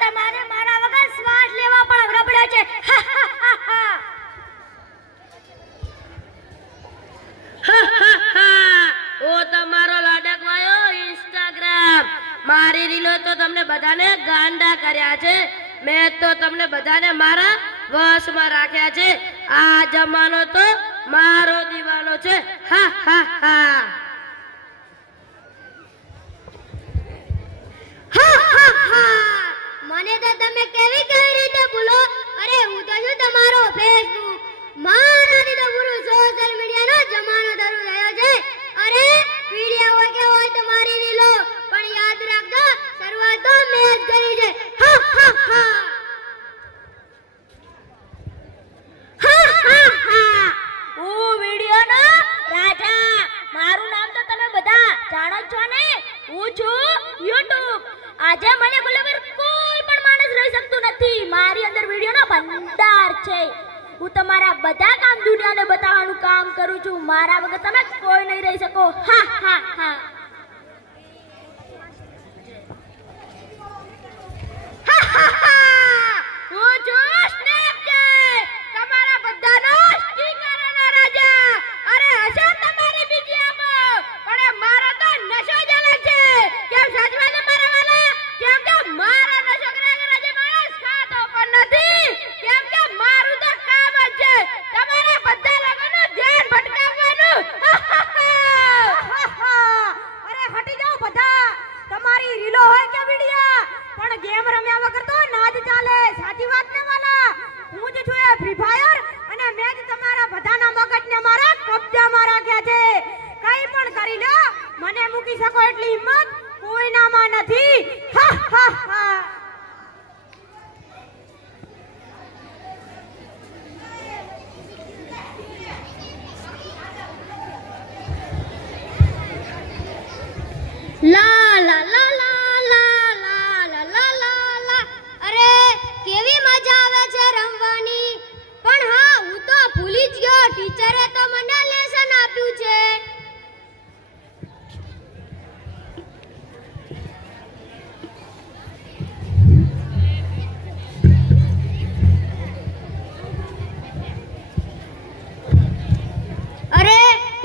તમારે મારા વગર શ્વાસ લેવા પણ અઘરા છે. ઓ તમારો લાડકવાયો ઇન્સ્ટાગ્રામ મારી રીલો તો તમને બધાને ગાંડા કર્યા છે. મેં તો તમને બધાને મારા વશમાં રાખ્યા છે. આ જમાનો તો મારો દીવાનો છે. હા હા હા, મને તો તમે કેવી કેવી રીતે ભૂલો? અરે, હું તો છું તમારો ફેસબુક મારાથી તો પૂરું સોશિયલ મીડિયાનો જમાનો ધરું રહ્યો છે. અરે વીડિયો હોય કે હોય તમારી રીલો? પણ યાદ રાખજો, શરૂઆત તો મેં જ કરી છે. મારું નામ તો તમે બધા જાણો છો ને? હું છું યુટ્યુબ આજે મને બોલાવર કોઈ રહી શકતું નથી. મારી અંદર વિડીયોનો ભંડાર છે. હું તમારા બધા કામ દુનિયાને બતાવવાનું કામ કરું છું. મારા વગર તમે કોઈ નહીં રહી શકો. હા. હા હા, હું છું સ્નેપચેટ તમારા બધાનો સ્ટીકર અને રાજા અરે હશે તમારી બીજીયામાં પણ એ મારો તો નશો જ અલગ છે કેમ સાચવાને મારા વાલા કેમ કે મારો નશો કર્યા વગર આજે માણસ ખાતો પણ નથી કેમ કે મારું તો કામ જ છે તમારા બધા લોકોનું ધ્યાન ભટકાવવાનું અરે હટી જાઓ બધા તમારી રીલો હોય કે વિડિયા પણ ગેમ રમ્યા વગર તો ના જ ચાલે સાચી વાત ને વાલા હું જ છું એ ફ્રી ફાયર અને મેં જ તમારા બધાના મગજને મારા કબજામાં રાખ્યા છે. કઈ પણ કરી લો. મને મૂકી શકો એટલી હિંમત કોઈનામાં નથી. હા હા હા.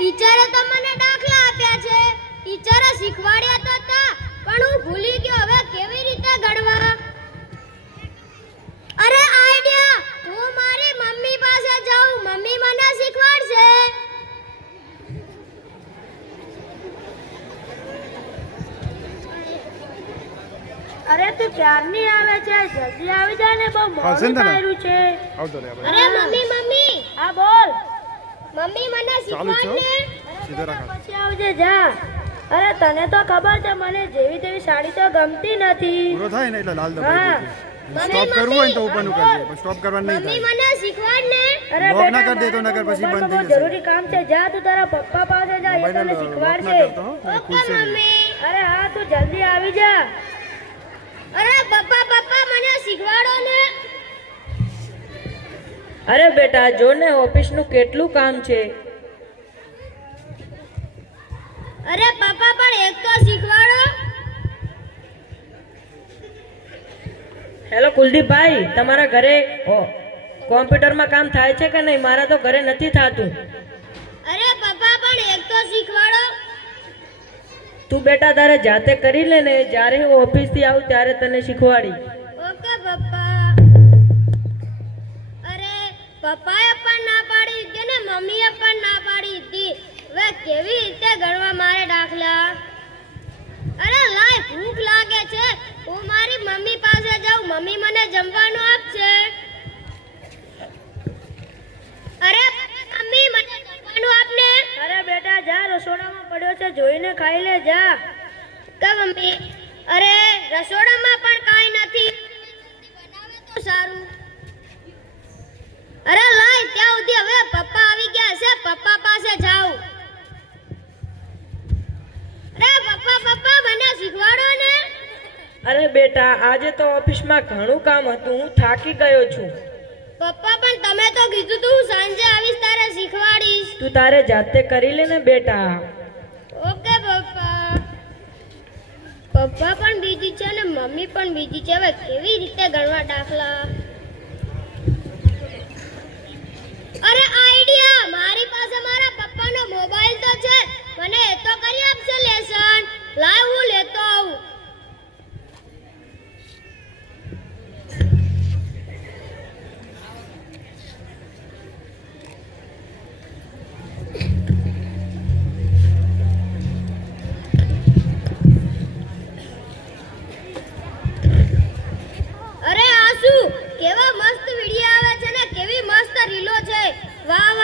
ટીચરે તો મને દાખલા આપ્યા છે. ટીચરે શીખવાડ્યા તો હતા પણ હું ભૂલી ગયો હવે કેવી રીતે ગણવા અરે આઈડિયા હું મારી મમ્મી પાસે જાઉં મમ્મી મને શીખવાડશે. અરે તું ક્યારની આવે છે? જલ્દી આવી જા ને બહુ મોડું તને? છે. આવતો રે આપણે. અરે મમ્મી મમ્મી. હા બોલ. મમ્મી મને શીખવાડને સીધો રાખો. પછી આવજે જા. અરે તને તો ખબર છે મને જેવી તેવી સાડી તો ગમતી નથી. પૂરો થાય ને એટલે લાલ દબાઈ સ્ટોપ કરવું હોય તો ઉપરનું કરજે પણ સ્ટોપ કરવાનું નહીં મમ્મી મને શીખવાડને અરે બેટા ના કર દેતો, મારે નકર પછી બંધ થઈ જશે. જરૂરી કામ છે. જા તું તારા પપ્પા પાસે જા એ તને શીખવાડશે ઓકે મમ્મી. અરે હા તું જલ્દી આવી જા. અરે પપ્પા પપ્પા મને શીખવાડો. અરે બેટા જો ને ઓફિસનું કેટલું કામ છે. અરે પપ્પા પણ એક તો શીખવાડો. હેલો કુલદીપભાઈ તમારા ઘરે કોમ્પ્યુટરમાં કામ થાય છે કે નહીં? મારા તો ઘરે નથી થતું. અરે પપ્પા પણ એક તો શીખવાડો. તું બેટા તારે જાતે કરી લે ને જ્યારે હું ઓફિસથી આવું ત્યારે તને શીખવાડી. પપ્પાએ પણ ના પાડી હતી ને મમ્મીએ પણ ના પાડી હતી. હવે કેવી રીતે ગણવા મારે દાખલા? અરે લાય ભૂખ લાગે છે. હું મારી મમ્મી પાસે જાઉં. મમ્મી મને જમવાનું આપશે. અરે મમ્મી મને જમવાનું આપને. અરે બેટા જા રસોડામાં પડ્યો છે. જોઈને ખાઈ લે જા. કે મમ્મી અરે રસોડામાં બેટા આજે તો ઓફિસમાં ઘણું કામ હતું હું થાકી ગયો છું. પપ્પા પણ તમે તો કીધું તું સાંજે આવીશ તારે શીખવાડીશ. તું તારે જાતે કરી લે ને બેટા. ઓકે પપ્પા. પપ્પા પણ બીજી છે ને મમ્મી પણ બીજી છે. હવે કેવી રીતે ગણવા દાખલા? અરે આઈડિયા મારી પાસે મારા પપ્પાનો મોબાઈલ તો છે. મને એ તો કરી આપશે લેસન લાવ 来来。